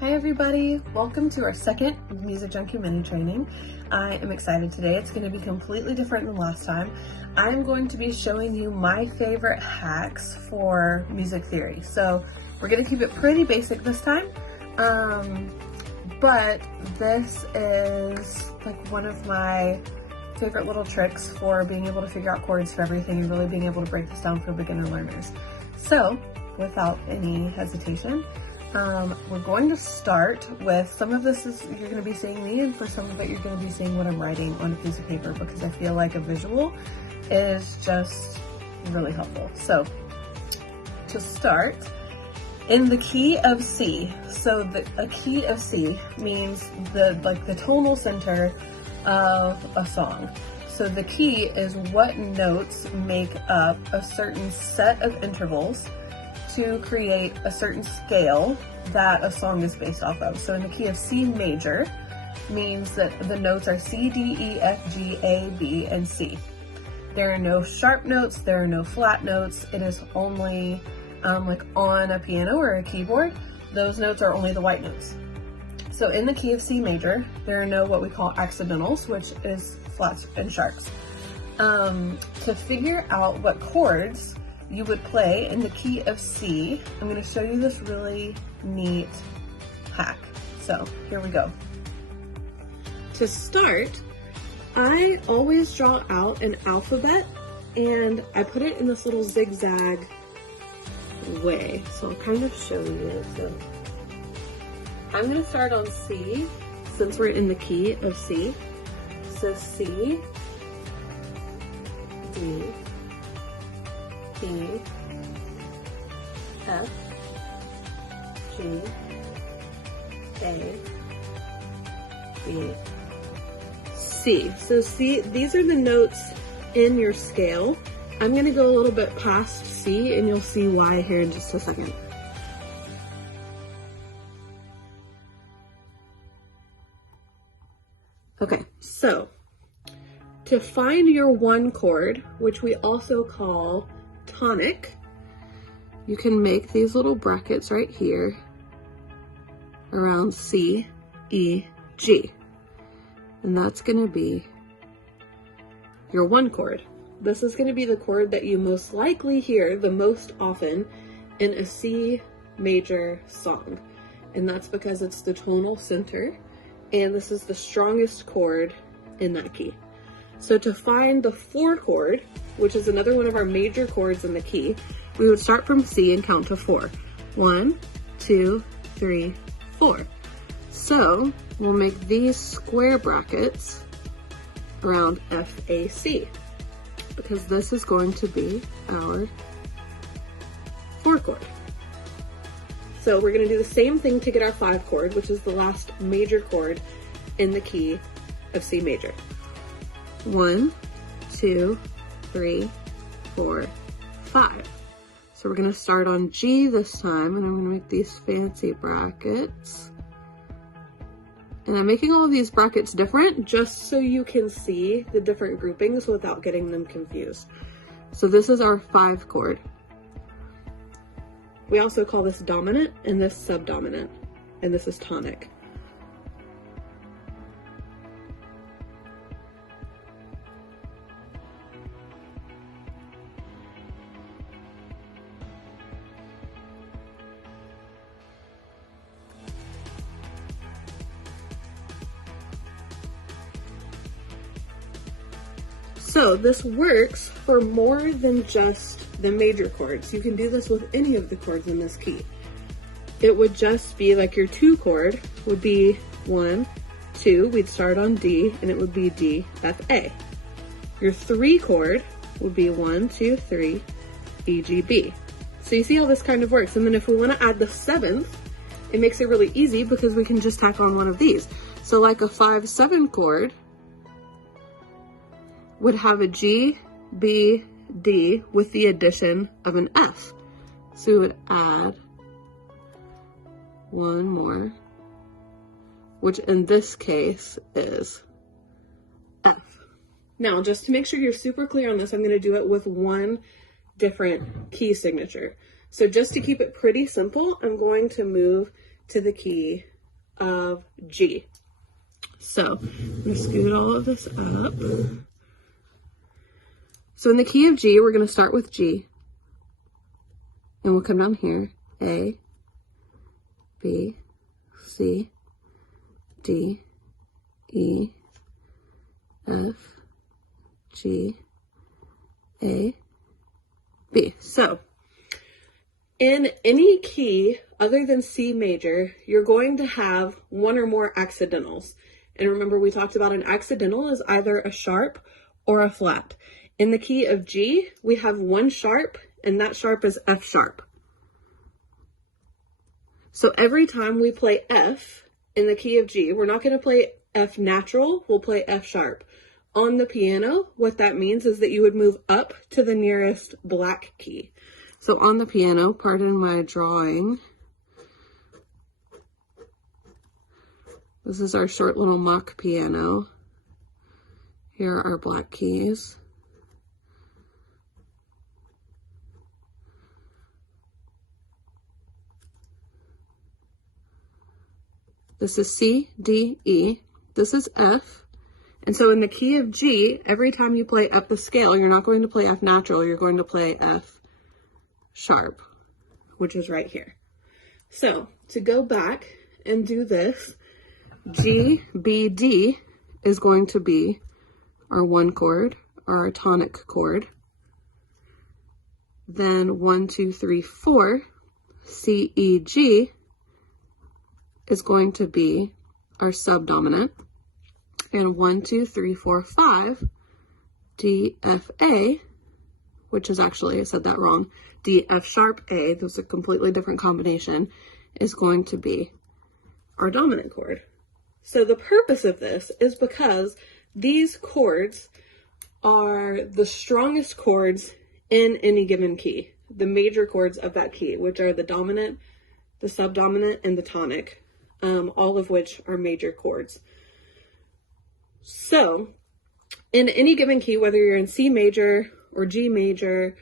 Hi everybody, welcome to our second Music Junkie mini training. I am excited today. It's going to be completely different than last time. I'm going to be showing you my favorite hacks for music theory. So we're going to keep it pretty basic this time, but this is like one of my favorite little tricks for being able to figure out chords for everything and really being able to break this down for beginner learners. So without any hesitation, we're going to start with some of this is you're going to be seeing me, and for some of it you're going to be seeing what I'm writing on a piece of paper, because I feel like a visual is just really helpful. So to start, in the key of C, so a key of C means the tonal center of a song. So the key is what notes make up a certain set of intervals to create a certain scale that a song is based off of. So in the key of C major means that the notes are C, D, E, F, G, A, B, and C. There are no sharp notes, there are no flat notes. It is only like on a piano or a keyboard, those notes are only the white notes. So in the key of C major, there are no what we call accidentals, which is flats and sharps. To figure out what chords you would play in the key of C, I'm going to show you this really neat hack. So here we go. To start, I always draw out an alphabet and I put it in this little zigzag way. So I'll kind of show you. So I'm going to start on C since we're in the key of C. So C, D, E, F, G, A, B, C. So C, these are the notes in your scale. I'm going to go a little bit past C and you'll see why here in just a second. Okay, so to find your one chord, which we also call tonic, you can make these little brackets right here around C, E, G. And that's going to be your one chord. This is going to be the chord that you most likely hear the most often in a C major song. And that's because it's the tonal center, and this is the strongest chord in that key. So to find the 4 chord, which is another one of our major chords in the key, we would start from C and count to 4. 1, 2, 3, 4. So we'll make these square brackets around F, A, C, because this is going to be our 4 chord. So we're going to do the same thing to get our 5 chord, which is the last major chord in the key of C major. 1, 2, 3, 4, 5. So we're going to start on G this time, and I'm going to make these fancy brackets. And I'm making all of these brackets different just so you can see the different groupings without getting them confused. So this is our 5 chord. We also call this dominant and this subdominant, and this is tonic. So this works for more than just the major chords. You can do this with any of the chords in this key. It would just be like your 2 chord would be 1, 2, we'd start on D, and it would be D, F, A. Your 3 chord would be 1, 2, 3, E, G, B. So you see how this kind of works. And then if we want to add the 7th, it makes it really easy because we can just tack on one of these. So like a 5, 7 chord would have a G, B, D with the addition of an F. So we would add one more, which in this case is F. Now, just to make sure you're super clear on this, I'm going to do it with one different key signature. So just to keep it pretty simple, I'm going to move to the key of G. So I'm going to scoot all of this up. So in the key of G, we're going to start with G. And we'll come down here. A, B, C, D, E, F, G, A, B. So in any key other than C major, you're going to have one or more accidentals. And remember, we talked about an accidental is either a sharp or a flat. In the key of G, we have one sharp, and that sharp is F sharp. So every time we play F in the key of G, we're not going to play F natural, we'll play F sharp. On the piano, what that means is that you would move up to the nearest black key. So on the piano, pardon my drawing, this is our short little mock piano. Here are our black keys. This is C, D, E. This is F. And so in the key of G, every time you play up the scale, you're not going to play F natural, you're going to play F sharp, which is right here. So to go back and do this, G, B, D is going to be our one chord, our tonic chord. Then 1, 2, 3, 4, C, E, G is going to be our subdominant. And 1, 2, 3, 4, 5, D, F, A, which is actually, I said that wrong, D, F sharp, A, there's a completely different combination, is going to be our dominant chord. So the purpose of this is because these chords are the strongest chords in any given key, the major chords of that key, which are the dominant, the subdominant, and the tonic, all of which are major chords. So in any given key, whether you're in C major or G major,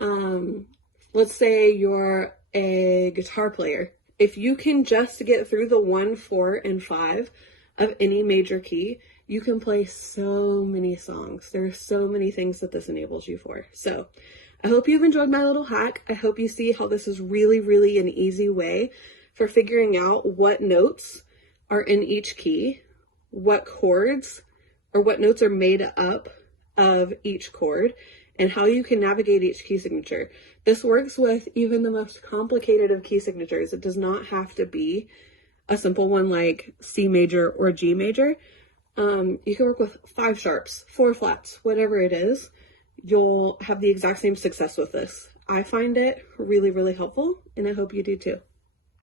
let's say you're a guitar player, if you can just get through the 1, 4, and 5 of any major key, you can play so many songs. There are so many things that this enables you for. So I hope you've enjoyed my little hack. I hope you see how this is really, really an easy way for figuring out what notes are in each key, what chords or what notes are made up of each chord, and how you can navigate each key signature. This works with even the most complicated of key signatures. It does not have to be a simple one like C major or G major. You can work with 5 sharps, 4 flats, whatever it is. You'll have the exact same success with this. I find it really, really helpful, and I hope you do too.